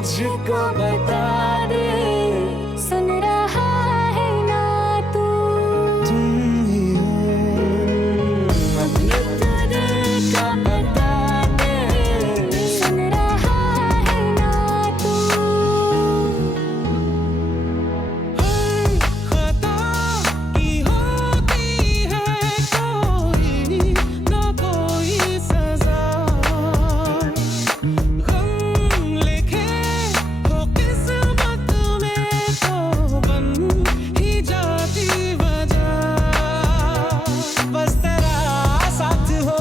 मुझको बता दे, सुन रहा है ना तू? तुम ही हो, अपने दिल का बता दे, सुन रहा है ना तू? खता की होती है कोई ना कोई सजा, गम लिखे हो किस्मत में तो बन ही जाती वजह, बस तेरा साथ हो।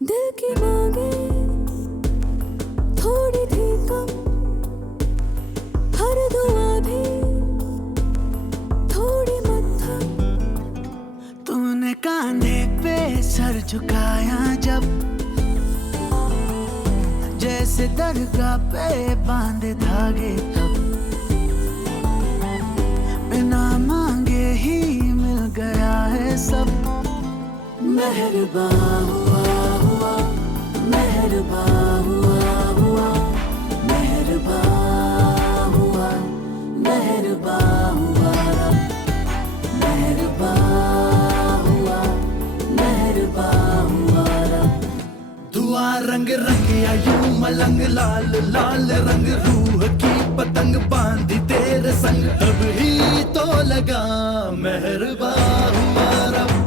दिल की मांगे थोड़ी थी कम, हर दुआ भी थोड़ी मध्यम। तूने कांधे पे सर झुकाया जब, जैसे दरगाह पे बांधे धागे तब, बिना मांगे ही मिल गया है सब। मेहरबान हुआ हुआ, मेहरबान हुआ हुआ, मेहरबान हुआ, मेहरबान हुआ रब, मेहरबान हुआ, मेहरबान हुआ रब। दुआ रंग रंगिया यूं मलंग, लाल लाल रंग रूह की पतंग बांधी तेरे संग, अब ही तो लगा मेहरबान हुआ रब।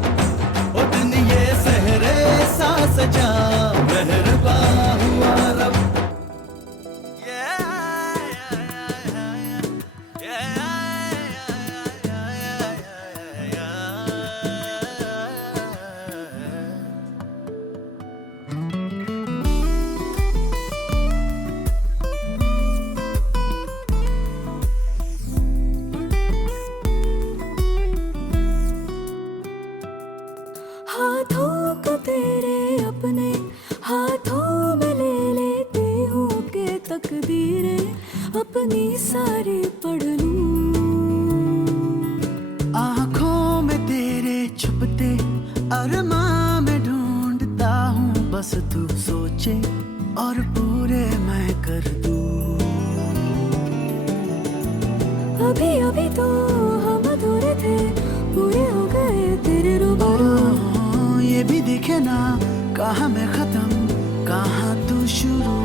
ओ दिन ये सहरे सा सजा, मेहरबान हुआ रब। हाथों को तेरे अपने हाथों में ले लेती हूँ कि तकदीरें अपनी सारी पढ़ लूं। आँखों में तेरे छुपते अरमां में ढूंढता हूँ, बस तू सोचे और पूरे मैं कर दूं। अभी अभी तो हम अधूरे थे, पूरे हो गए तेरे रूबरू। ये भी दिखे ना कहाँ मैं खत्म कहाँ तू शुरू,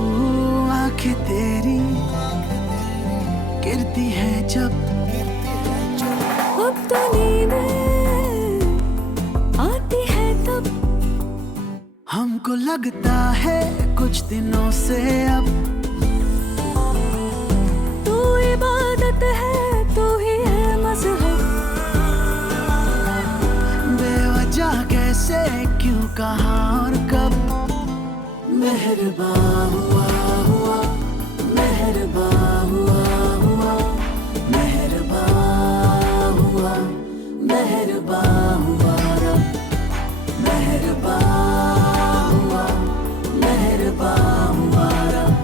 आंखें तेरी गिरती है जब, अब तो नींदें आती है तब, हमको लगता है कुछ दिनों से अब। तू इबादत है तू ही है मज़हब, बेवजह कैसे क्यों कहाँ और कब। मेहरबान हुआ हुआ, मेहरबान हुआ हुआ, मेहरबान हुआ, मेहरबान हुआ रब, मेहरबान हुआ, मेहरबान हुआ रब।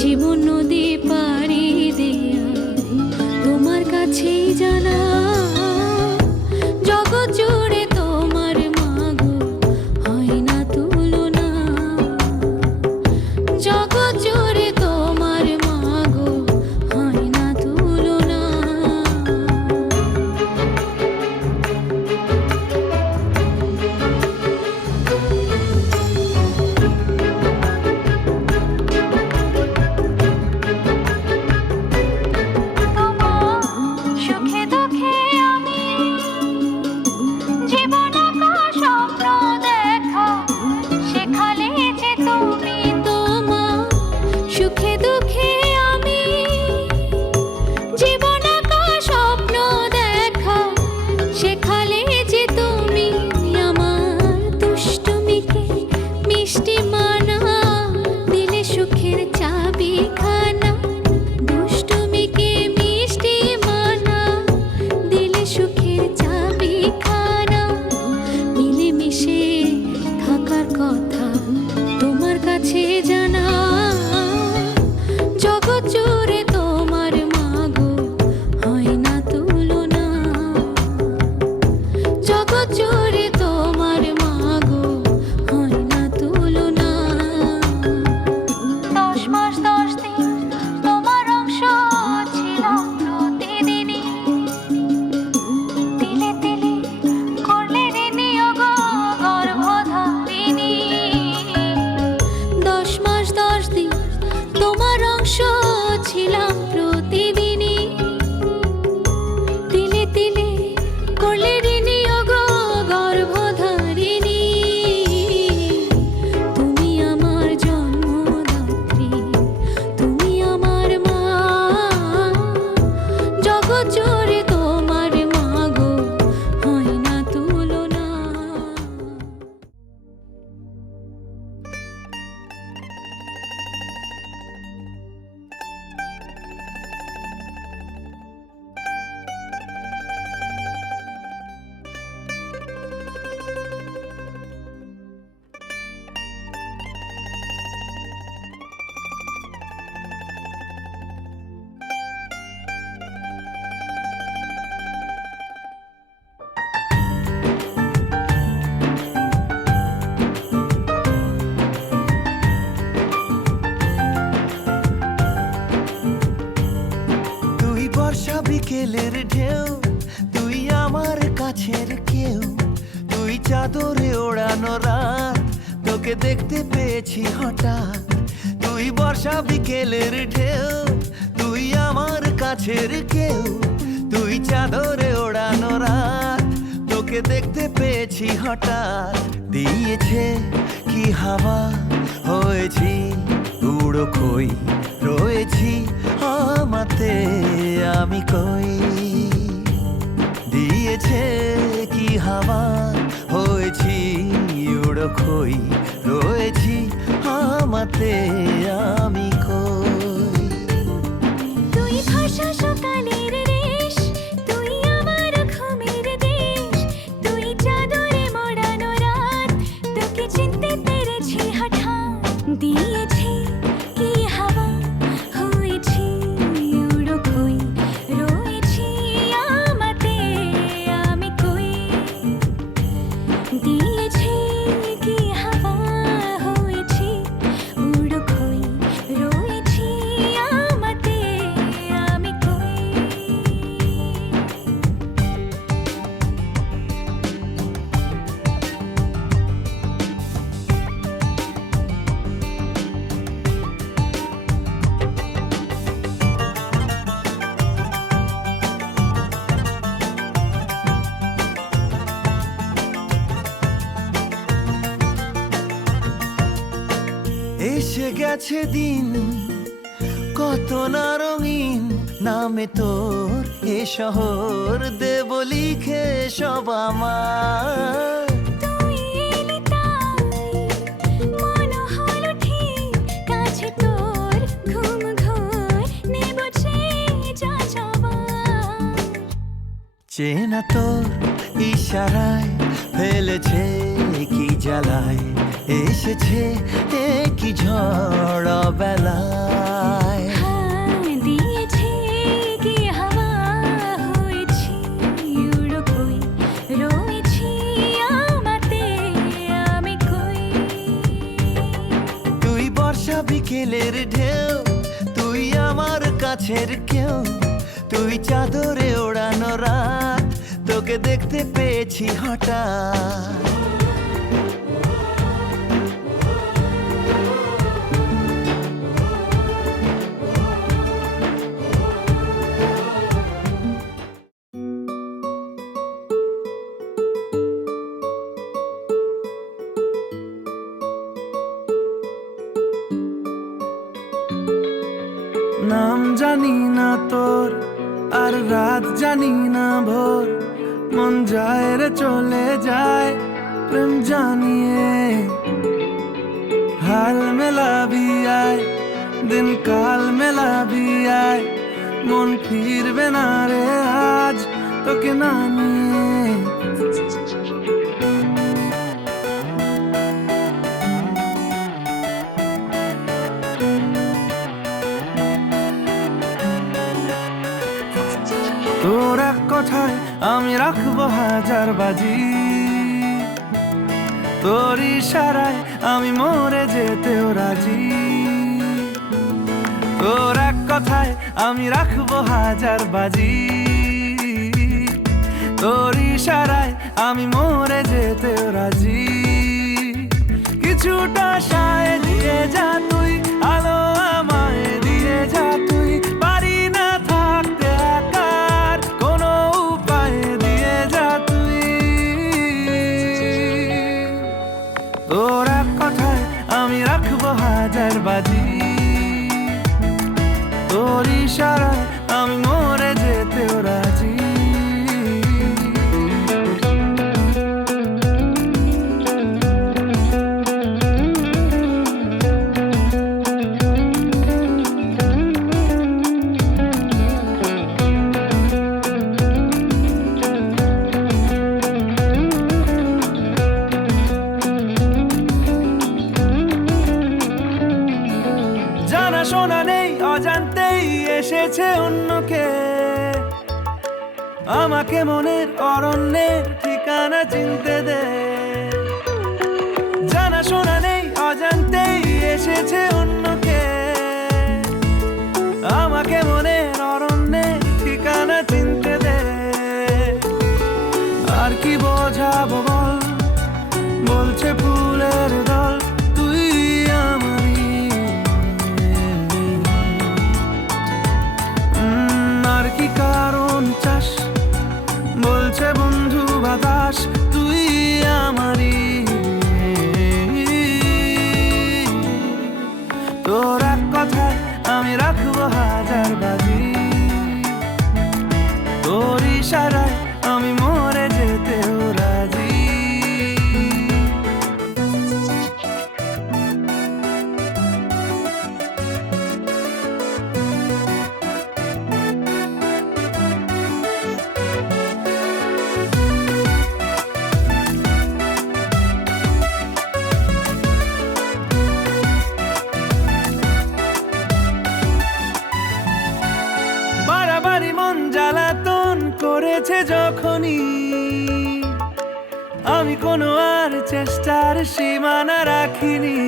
জীবন নদী পাড়ি দেয়া তোমার কাছেই জানা জগৎ জুড়ে তোমার মাগো হয় না তুলনা জগৎ জুড়ে তোমার মাগো হয় না তুলনা সুখে দুঃখে আমি জীবন স্বপ্ন দেখা শেখালে যে তুমি তোমার সুখে দুঃখে আমি জীবন স্বপ্ন দেখা শেখালে যে তুমি আমার দুষ্টুমিকে মিষ্টি মানা দিলে সুখের চাবি খানা দুষ্টুমিকে মিষ্টি মানা দিলে সুখের চাবি খানা মিলেমিশে থাকার কথা তোমার কাছে জানা জগৎ জুড়ে তোমার মাগো হয় না তুলনা জগৎ জুড়ে তোমার মাগো হয় না তুলনা 10 মাস 10 দিন তোমার অংশ ছিলাম প্রতিদিনই তিলে তিলে করলে ঋণী ওগো গর্ভধারিণী 10 মাস 10 দিন তোমার অংশ ছিলাম প্রতিদিনই তিলে তিলে করলে ঋণী ওগো গর্ভধারিণী তুমি আমার জন্মদাত্রী তুমি আমার মা জগৎ জুড়ে তোমার মাগো হয় না তুলনা তুই বর্ষা বিকেলের ঢেউ তুই আমার কাছের কেউ তুই চাদরে ওড়ানো রাত তোকে দেখতে পেয়েছি হঠাৎ তুই বর্ষা বিকেলের ঢেউ তুই আমার কাছের কেউ তুই চাদরে ওড়ানো রাত তোকে দেখতে পেয়েছি হঠাৎ দিয়েছে কি হাওয়া হয়েছি উড়ো খই রয়েছি আমাতে আমি কই দিয়েছে কি হাওয়া হয়েছি উড়ো খই রয়েছি আমাতে আমি কই তুই ভাষা সকালের রেশ তুই আমার ঘুমের দেশ তুই চাদরে মোড়ানো রাত তোকে চিনতে পেরেছি হঠাৎ দিয়েছি কি হাওয়া হয়েছি উড়ো খই রয়েছি আমাতে আমি কই দিয়েছি কি হাওয়া হয়েছি উড়ো খই রয়েছি আমাতে আমি কই এসে গেছে দিন কত না রঙিন নামে তোর এ শহর দেব লিখে সব আমার তুই এলি তাই মন হলো ঠিক কাছে তোর ঘুম ঘোর নেব যা যাবার চেনা তোর ইশারায় ফেলেছে কি জ্বালায় এসেছে কি ঝড় বেলা বিকেলের ঢেউ, তুই আমার কাছের কেউ, তুই চাদরে ওড়ানো রাত, তোকে দেখতে পেয়েছি হঠাৎ। নাম জানি না তোর, আর রাত জানি না ভোর, মন যায় রে চলে যায় প্রেম জানিয়ে। হাল মেলাবি আয়, দিন কাল মেলাবি আয়, মন ফিরবে না রে আজ তোকে না নিয়ে। তোর এক কথায় আমি রাখবো হাজার বাজি, তোর ইশারায় আমি মরে যেতেও রাজি। তোর এক কথায় আমি রাখবো হাজার বাজি, তোর ইশারায় আমি মরে যেতেও রাজি। কিছুটা সায় দিয়ে যা তুই, আলো আমায় দিয়ে যা তুই, পারি না থাকতে একার কোনো উপায় দিয়ে যা তুই। তোর এক কথায় আমি রাখবো হাজার বাজি, তোর ইশারায় আমি মরে যেতেও রাজি। জানা শোনা নেই, অজান্তেই এসেছে অন্যকে, আমাকে মনের অরণ্যের ঠিকানা চিনতে দে। জানা শোনা নেই, অজান্তেই এসেছে অন্যকে, আমাকে মনের অরণ্যের ঠিকানা চিনতে দে। আর কি বোঝাবো বল, বলছে ফুলের দল তুই আমারই। আর কি কারণ চাস, বলছে বন্ধু বাতাস তুই আমারই। তোর এক কথায় আমি রাখবো হাজার বাজি, তোর ইশারায় আমি মরে যেতেও রাজি। বাড়াবাড়ি মন জ্বালাতন করেছে যখনই, আমি কোনো আর চেষ্টার সীমানা রাখিনি।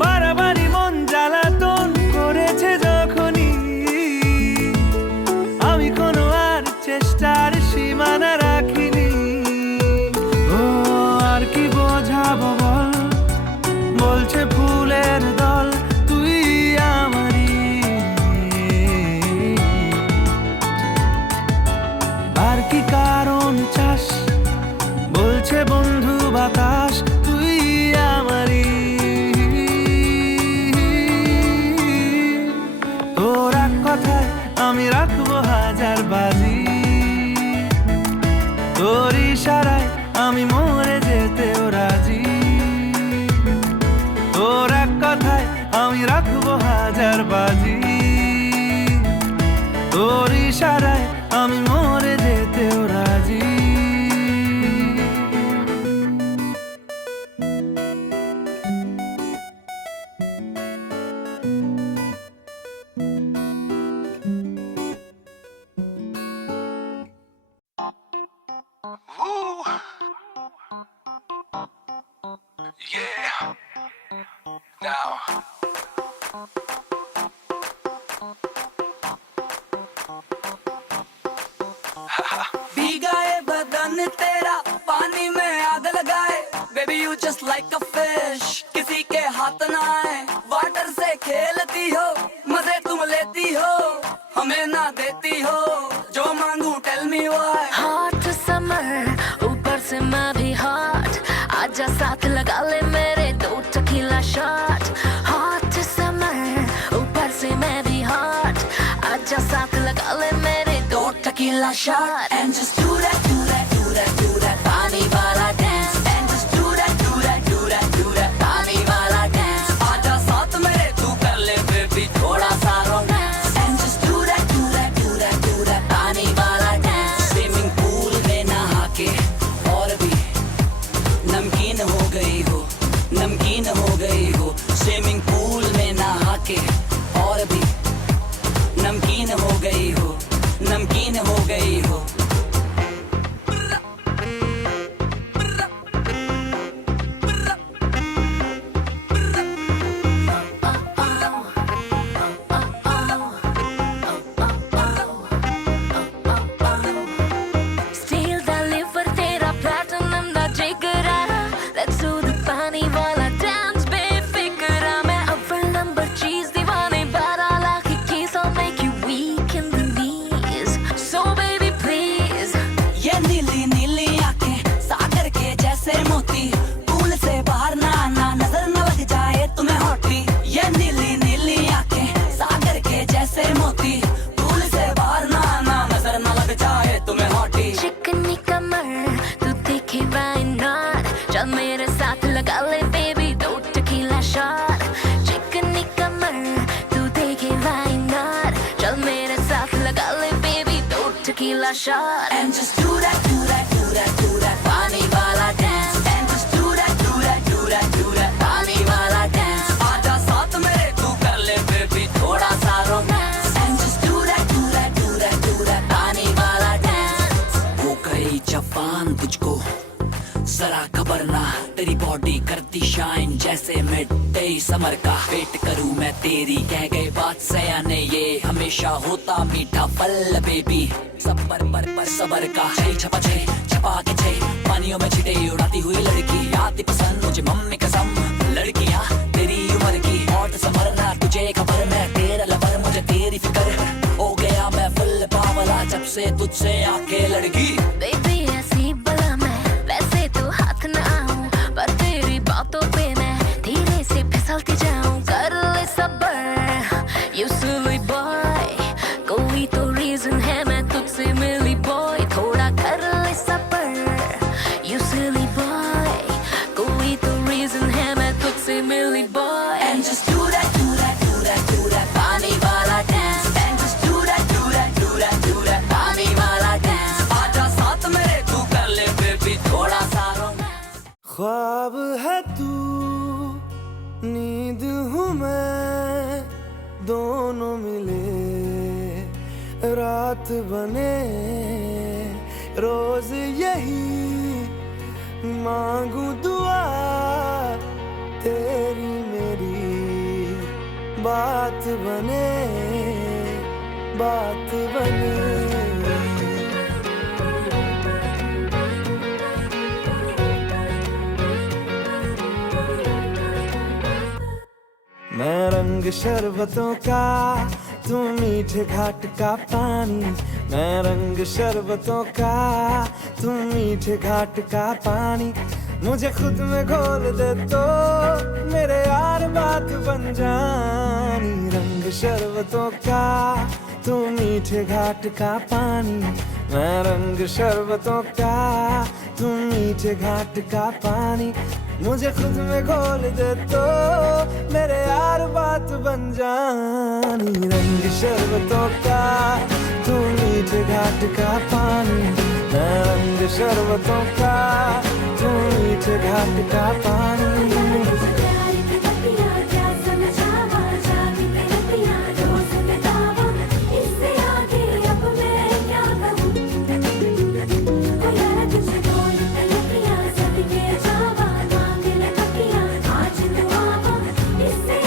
বাড়াবাড়ি মন জ্বালাতন করেছে যখনই, আমি কোনো আর চেষ্টার সীমানা রাখিনি। ও আর কি বোঝাবো বল, বলছে ফুলের দল তুই আমারই। আর কি কারণ চাস, বলছে বন্ধু বাতাস তুই আমারই। তোর এক কথায় আমি রাখবো হাজার বাজি, তোর ইশারায় আমি মরে যেতেও রাজি। তোর এক কথায় আমি রাখবো হাজার বাজি, তোর ইশারায় আমি মরে যেতেও রাজি। Yeah. Now, भीगा ये बदन तेरा पानी में आग लगाए baby you just like a fish किसी के हाथ ना आए वाटर से खेलती हो मजे तुम लेती हो हमें ना देती हो जो मांगू tell me why hot summer ऊपर से मैं भी हॉट आजा साथ लगा ले मेरे 2 टकीला शॉट हॉट समर ऊपर से मैं भी हॉट आजा साथ लगा ले मेरे 2 tequila shot and just do that do that do that do that पानी वाला dance and just do that do that do that do that पानी वाला डांस आजा साथ मेरे तू कर ले बेबी थोड़ा सा romance and just do that do that do that do that पानी वाला डांस स्विमिंग पूल में नहा के और भी नमकीन हो गई हो नमकीन हो गई हो स्विमिंग पूल में नहा के और भी नमकीन हो गई हो नमकीन हो गई हो स्टील दा लिवर तेरा प्लैटिनम दा जिगरा लेट्स डू द पानी वाला डांस बेफिक्रा मैं अव्वल नंबर चीज दीवाने बारा lakh keys I'll make you weak in the knees so baby please ये नीली नीली आंखें सागर के जैसे मोती पूल से बाहर ना आना नजर न लग जाए तुम्हें हॉटी ये नीली नीली आंखें सागर के जैसे मोती पूल से बाहर ना आना नजर न लग जाए तुम्हें हॉटी चिकनी कमर तू देखे why not चल मेरे साथ लगा ले baby 2 टकीला शॉट चिकनी कमर तू देखे why not चल मेरे साथ लगा ले baby 2 tequila shot And just do that, do that, do that, do that पानी वाला dance And just do that, do that, do that, do that पानी वाला dance आजा साथ मेरे तू कर ले baby थोड़ा सा romance And just do that, do that, do that, do that पानी वाला dance हो गई जवान तुझको जरा खबर ना तेरी बॉडी करती शाइन जैसे मिड डे समर का वेट करूं मैं तेरी कह गए बात सयाने ये हमेशा होता मीठा फल बेबी सबर का छपा छपा के छे पानियों में छिटे उड़ाती हुई लड़की आती पसंद मुझे मम्मी कसम लड़कियां तेरी उम्र की और समरना तुझे खबर मैं तेरा लवर मुझे तेरी फिक्र हो गया मैं फुल पावला जब से तुझसे आके लड़की Baby ऐसी बला मैं वैसे तो हाथ न आऊं पर तेरी बातों पे मैं धीरे से फिसलती जाऊं कर ले सबर You silly boy कोई तो रीजन है मैं तुझसे मिली boy थोड़ा कर ले सबर You silly boy कोई तो रीजन है मैं तुझसे मिली boy And just do that, do that, do that, do that पानी वाला dance And just do that, do that, do that, do that पानी वाला dance आजा साथ मेरे तू कर ले baby थोड़ा सा romance ख्वाब है तू नींद हूँ मैं दोनों मिले रात बने रोज यही मांगू दुआ तेरी मेरी बात बने बात बने मैं रंग शरबतों का तू मीठे घाट का पानी मैं रंग शरबतों का तू मीठे घाट का पानी मुझे खुद में घोल दे तो मेरे यार बात बन जानी रंग शरबतों का तू मीठे घाट का पानी मैं रंग शरबतों का तू मीठे घाट का पानी मुझे खुद में घोल दे तो मेरे यार बात बन जानी रंग शरबतों का तू मीठे घाट का पानी मैं रंग शरबतों का तू मीठे घाट का पानी प्यार की बत्तियां क्या समझावा जागी रतियां रोज बितावा इससे आगे अब मैं क्या कहूँ ओ यार तुझे बोल तलकियां सदके जावा मांग ले तकियां आज दुआवा इससे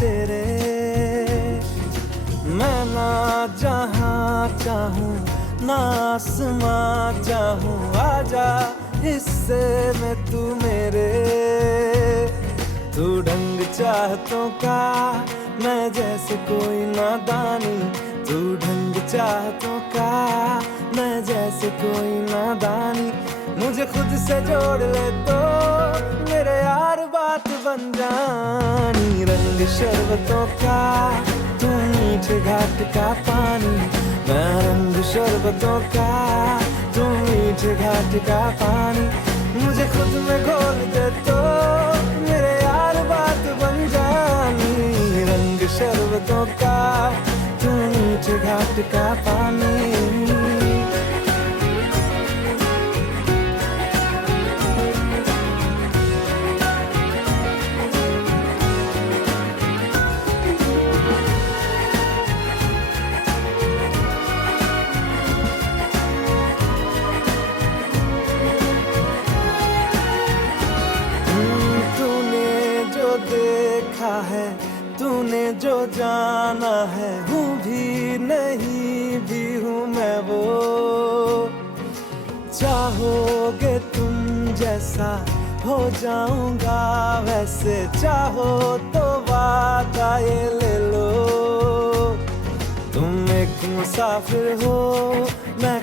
तेरे, मैं ना जहाँ चाहूँ ना आसमां चाहूँ, आजा हिस्से में तू मेरे। तू ढंग चाहतों का मैं जैसे कोई नादानी, तू ढंग चाहतों का मैं जैसे कोई नादानी। मुझे खुद से जोड़ ले तो मेरे यार बात बन जानी। रंग शरबतों का तू मीठे घाट का पानी, मैं रंग शरबतों का तू मीठे घाट का पानी। मुझे खुद में घोल दे तो मेरे यार बात बन जानी। रंग शरबतों का तू मीठे घाट का पानी। देखा है तूने जो जाना है, हूँ भी नहीं भी हूँ मैं वो। चाहोगे तुम जैसा हो जाऊंगा वैसे, चाहो तो वादा ये ले लो। तुम एक मुसाफिर हो मैं